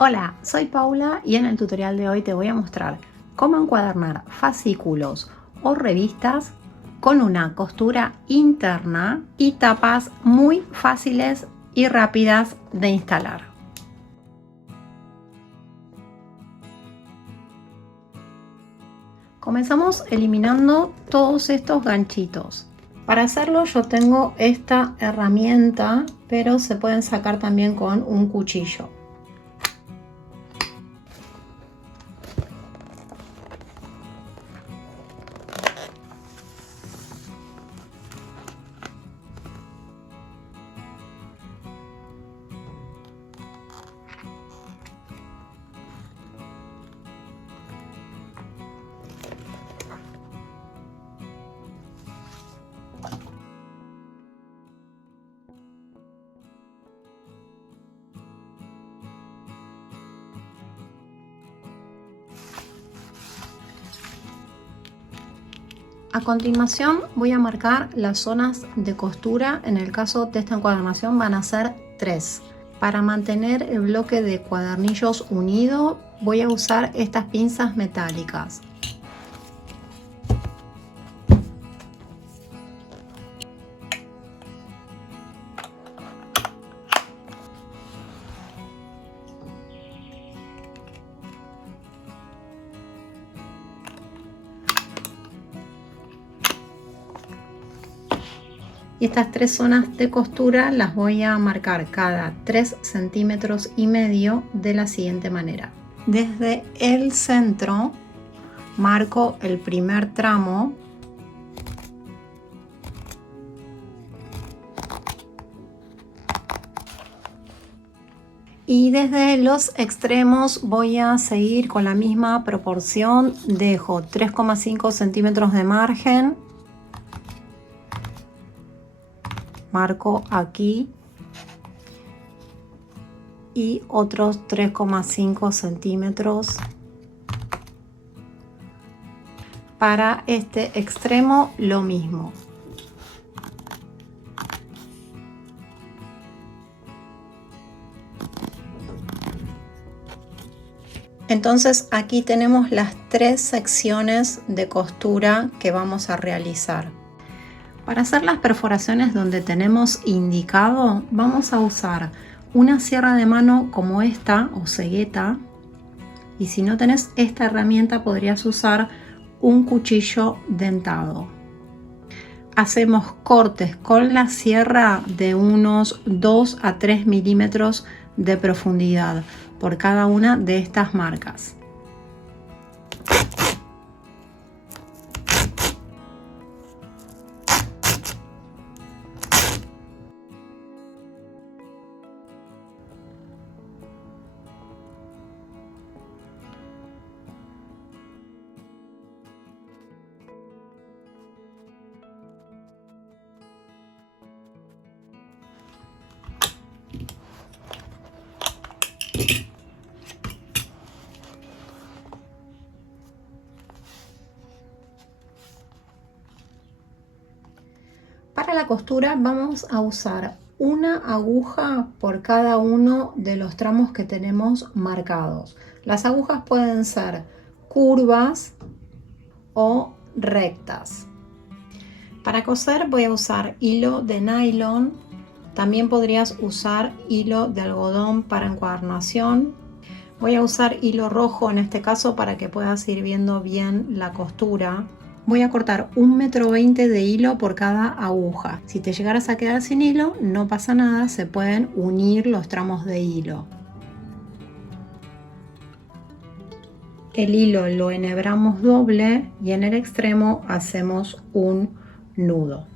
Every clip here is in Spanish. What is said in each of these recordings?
Hola, soy Paula y en el tutorial de hoy te voy a mostrar cómo encuadernar fascículos o revistas con una costura interna y tapas muy fáciles y rápidas de instalar. Comenzamos eliminando todos estos ganchitos. Para hacerlo yo tengo esta herramienta, pero se pueden sacar también con un cuchillo. A continuación voy a marcar las zonas de costura. En el caso de esta encuadernación van a ser 3. Para mantener el bloque de cuadernillos unido voy a usar estas pinzas metálicas. Y estas 3 zonas de costura las voy a marcar cada 3,5 centímetros de la siguiente manera. Desde el centro marco el primer tramo y desde los extremos voy a seguir con la misma proporción. Dejo 3,5 centímetros de margen. Marco aquí y otros 3,5 centímetros para este extremo, lo mismo. Entonces aquí tenemos las 3 secciones de costura que vamos a realizar. Para hacer las perforaciones donde tenemos indicado, vamos a usar una sierra de mano como esta o cegueta, y si no tenés esta herramienta podrías usar un cuchillo dentado. Hacemos cortes con la sierra de unos 2 a 3 milímetros de profundidad por cada una de estas marcas. Para la costura vamos a usar una aguja por cada uno de los tramos que tenemos marcados. Las agujas pueden ser curvas o rectas. Para coser voy a usar hilo de nylon. También podrías usar hilo de algodón para encuadernación. Voy a usar hilo rojo en este caso para que puedas ir viendo bien la costura. Voy a cortar 1,20 m de hilo por cada aguja. Si te llegaras a quedar sin hilo, no pasa nada, se pueden unir los tramos de hilo. El hilo lo enhebramos doble y en el extremo hacemos un nudo.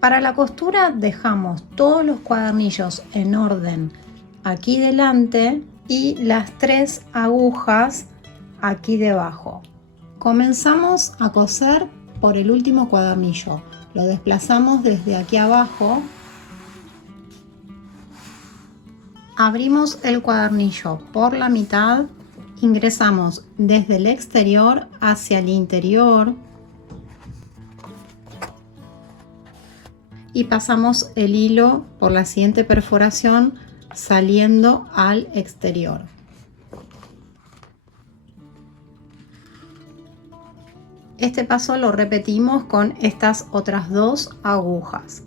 Para la costura dejamos todos los cuadernillos en orden aquí delante y las 3 agujas aquí debajo. Comenzamos a coser por el último cuadernillo. Lo desplazamos desde aquí abajo. Abrimos el cuadernillo por la mitad, ingresamos desde el exterior hacia el interior. y pasamos el hilo por la siguiente perforación saliendo al exterior. Este paso lo repetimos con estas otras dos agujas.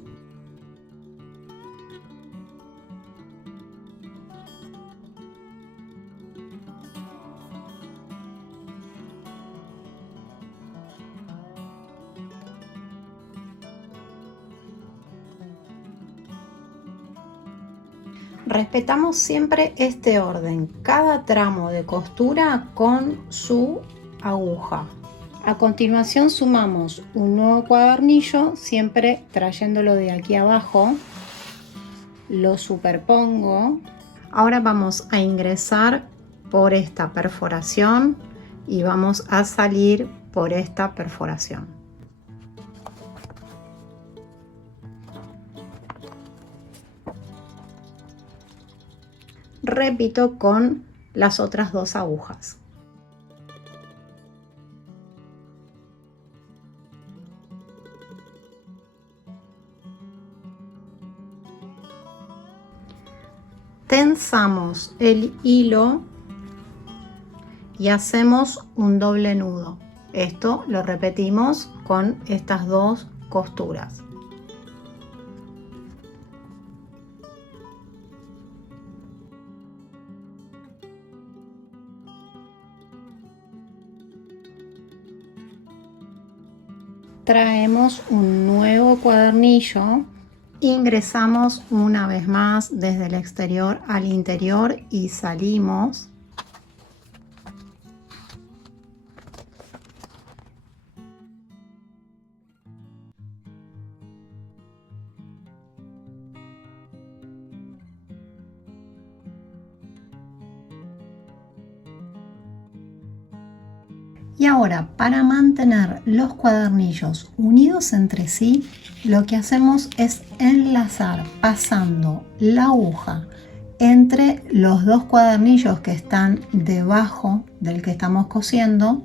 Respetamos siempre este orden, cada tramo de costura con su aguja. A continuación sumamos un nuevo cuadernillo, siempre trayéndolo de aquí abajo, lo superpongo. Ahora vamos a ingresar por esta perforación y vamos a salir por esta perforación. Repito con las otras dos agujas. Tensamos el hilo y hacemos un doble nudo. Esto lo repetimos con estas dos costuras. Traemos un nuevo cuadernillo, ingresamos una vez más desde el exterior al interior y salimos. Y ahora, para mantener los cuadernillos unidos entre sí, lo que hacemos es enlazar pasando la aguja entre los dos cuadernillos que están debajo del que estamos cosiendo.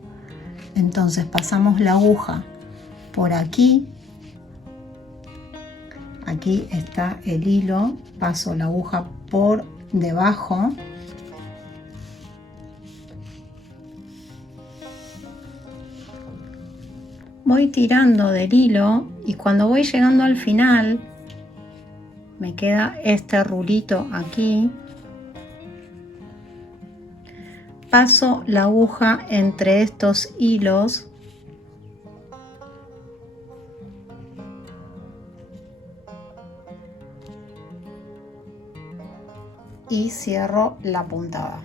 Entonces pasamos la aguja por aquí. Aquí está el hilo, paso la aguja por debajo. Voy tirando del hilo y cuando voy llegando al final me queda este rulito aquí. Paso la aguja entre estos hilos y cierro la puntada.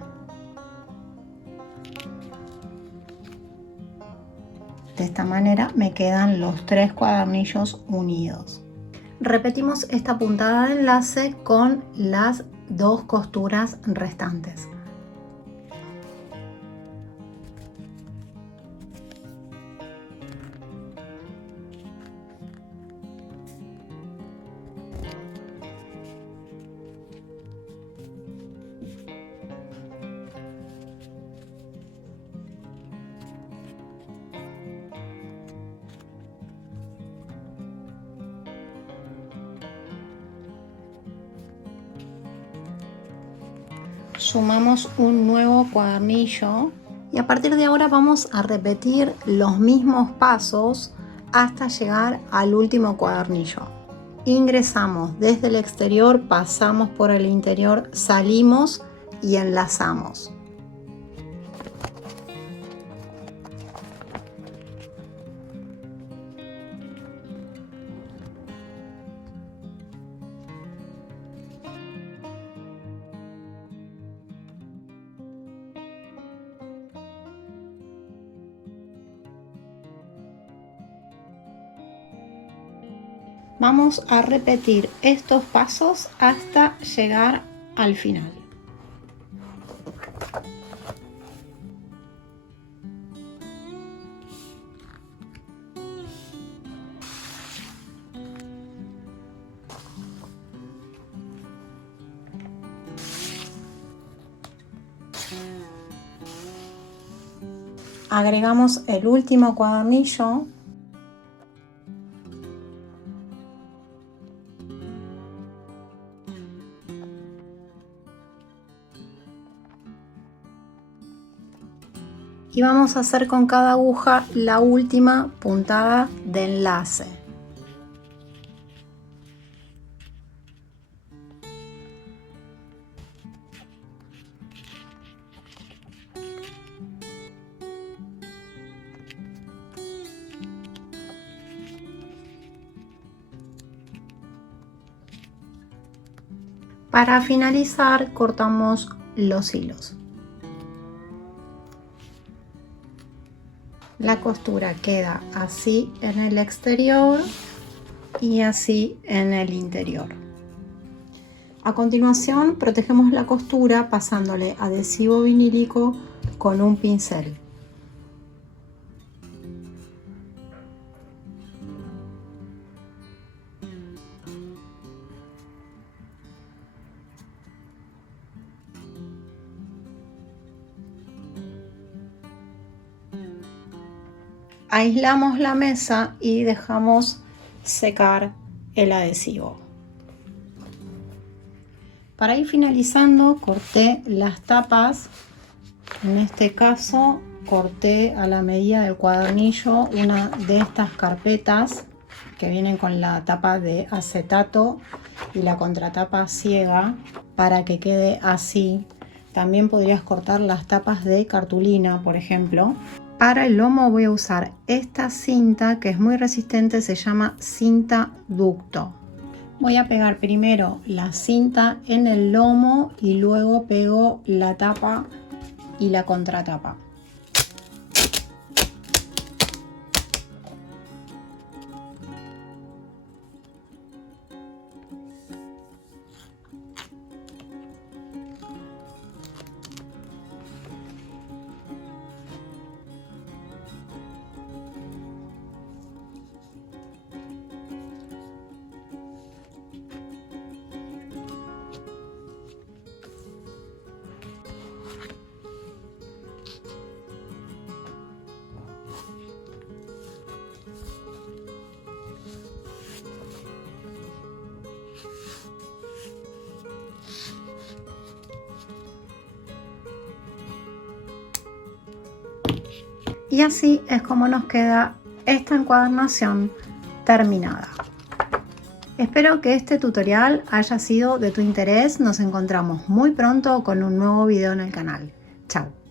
De esta manera me quedan los tres cuadernillos unidos. Repetimos esta puntada de enlace con las dos costuras restantes. Sumamos un nuevo cuadernillo y a partir de ahora vamos a repetir los mismos pasos hasta llegar al último cuadernillo. Ingresamos desde el exterior, pasamos por el interior, salimos y enlazamos. Vamos a repetir estos pasos hasta llegar al final. Agregamos el último cuadernillo. Y vamos a hacer con cada aguja la última puntada de enlace. Para finalizar, cortamos los hilos. La costura queda así en el exterior y así en el interior. A continuación, protegemos la costura pasándole adhesivo vinílico con un pincel. Aislamos la mesa y dejamos secar el adhesivo. Para ir finalizando, corté las tapas. En este caso, corté a la medida del cuadernillo una de estas carpetas que vienen con la tapa de acetato y la contratapa ciega para que quede así. También podrías cortar las tapas de cartulina, por ejemplo. Para el lomo voy a usar esta cinta que es muy resistente, se llama cinta ducto. Voy a pegar primero la cinta en el lomo y luego pego la tapa y la contratapa. Y así es como nos queda esta encuadernación terminada. Espero que este tutorial haya sido de tu interés. Nos encontramos muy pronto con un nuevo video en el canal. Chao.